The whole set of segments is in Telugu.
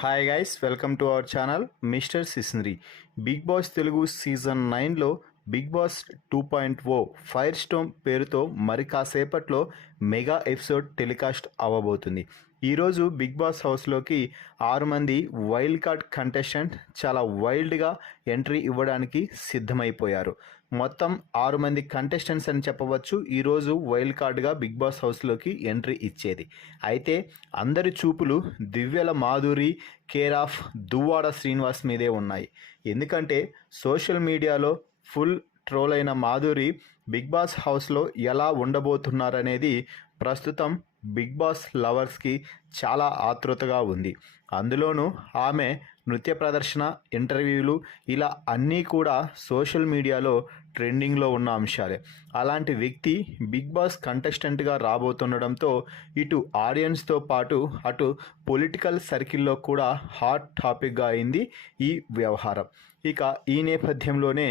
Hi guys, welcome to our channel mister సిస్నరీ. బిగ్ బాస్ తెలుగు సీజన్ 9లో బిగ్ బాస్ 2.0 ఫైర్ స్టోమ్ పేరుతో మరి కాసేపట్లో మెగా ఎపిసోడ్ టెలికాస్ట్ అవ్వబోతుంది. ఈరోజు బిగ్ బాస్ హౌస్లోకి 6 మంది వైల్డ్ కార్డ్ కంటెస్టెంట్ చాలా వైల్డ్గా ఎంట్రీ ఇవ్వడానికి సిద్ధమైపోయారు. మొత్తం 6 మంది కంటెస్టెంట్స్ అని చెప్పవచ్చు ఈరోజు వైల్డ్ కార్డ్గా బిగ్ బాస్ హౌస్లోకి ఎంట్రీ ఇచ్చేది. అయితే అందరి చూపులు దివ్యల మాధురి కేర్ ఆఫ్ దువ్వాడ శ్రీనివాస్ మీదే ఉన్నాయి. ఎందుకంటే సోషల్ మీడియాలో ఫుల్ ట్రోల్ అయిన మాధురి బిగ్ బాస్ హౌస్లో ఎలా ఉండబోతున్నారనేది ప్రస్తుతం బిగ్ బాస్ లవర్స్కి చాలా ఆతృతగా ఉంది. అందులోనూ ఆమె నృత్య ప్రదర్శన, ఇంటర్వ్యూలు ఇలా అన్నీ కూడా సోషల్ మీడియాలో ట్రెండింగ్లో ఉన్న అంశాలే. అలాంటి వ్యక్తి బిగ్ బాస్ కంటెస్టెంట్గా రాబోతుండడంతో ఇటు ఆడియన్స్తో పాటు అటు పొలిటికల్ సర్కిల్లో కూడా హాట్ టాపిక్గా అయింది ఈ వ్యవహారం. ఇక ఈ నేపథ్యంలోనే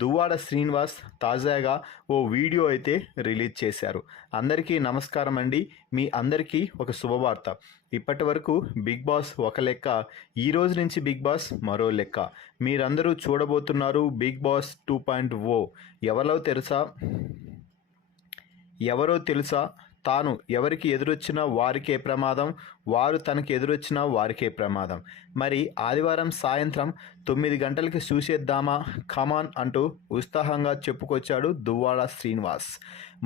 దువ్వాడ శ్రీనివాస్ తాజాగా ఓ వీడియో అయితే రిలీజ్ చేశారు. అందరికీ నమస్కారం అండి. మీ అందరికీ ఒక శుభవార్త. ఇప్పటి వరకు బిగ్ బాస్ ఒక లెక్క, ఈ రోజు నుంచి బిగ్ బాస్ మరో లెక్క. మీరందరూ చూడబోతున్నారు బిగ్ బాస్ 2.0. ఎవరో తెలుసా? తాను ఎవరికి ఎదురొచ్చినా వారికే ప్రమాదం, వారు తనకి ఎదురొచ్చినా వారికే ప్రమాదం. మరి ఆదివారం సాయంత్రం 9 గంటలకి చూసేద్దామా, కమాన్ అంటూ ఉత్సాహంగా చెప్పుకొచ్చాడు దువ్వాడ శ్రీనివాస్.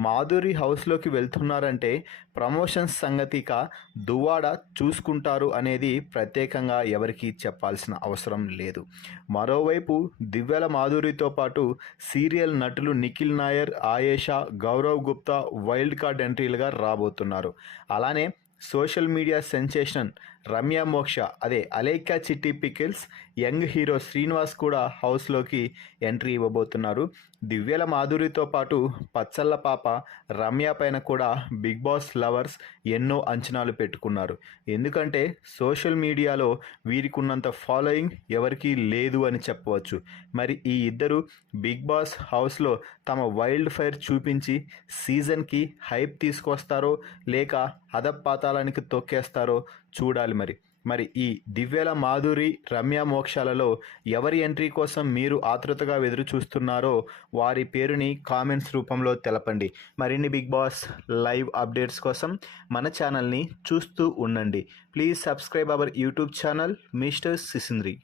మాధురి హౌస్లోకి వెళ్తున్నారంటే ప్రమోషన్స్ సంగతిక దువ్వాడ చూసుకుంటారు అనేది ప్రత్యేకంగా ఎవరికీ చెప్పాల్సిన అవసరం లేదు. మరోవైపు దివ్యల మాధురితో పాటు సీరియల్ నటులు నిఖిల్ నాయర్, ఆయేషా, గౌరవ్ గుప్తా వైల్డ్ కార్డ్ ఎంట్రీలుగా రాబోతున్నారు. అలానే సోషల్ మీడియా సెన్సేషన్ రమ్య మోక్ష, అదే అలేఖ్య చిట్టి పికిల్స్, యంగ్ హీరో శ్రీనివాస్ కూడా హౌస్లోకి ఎంట్రీ ఇవ్వబోతున్నారు. దివ్యల మాధురితో పాటు పచ్చళ్ళ పాప రమ్య పైన కూడా బిగ్ బాస్ లవర్స్ ఎన్నో అంచనాలు పెట్టుకున్నారు. ఎందుకంటే సోషల్ మీడియాలో వీరికి ఉన్నంత ఫాలోయింగ్ ఎవరికీ లేదు అని చెప్పవచ్చు. మరి ఈ ఇద్దరు బిగ్ బాస్ హౌస్లో తమ వైల్డ్ ఫైర్ చూపించి సీజన్కి హైప్ తీసుకొస్తారో లేక అధపాతాళానికి తొక్కేస్తారో చూడాలి. మరి ఈ దివ్యల మాధురి రమ్య మోక్షాలలో ఎవరి ఎంట్రీ కోసం మీరు ఆతృతగా ఎదురు చూస్తున్నారో వారి పేరుని కామెంట్స్ రూపంలో తెలపండి. మరిన్ని బిగ్ బాస్ లైవ్ అప్డేట్స్ కోసం మన ఛానల్ని చూస్తూ ఉండండి. Please subscribe our YouTube channel mister సిసింద్రి.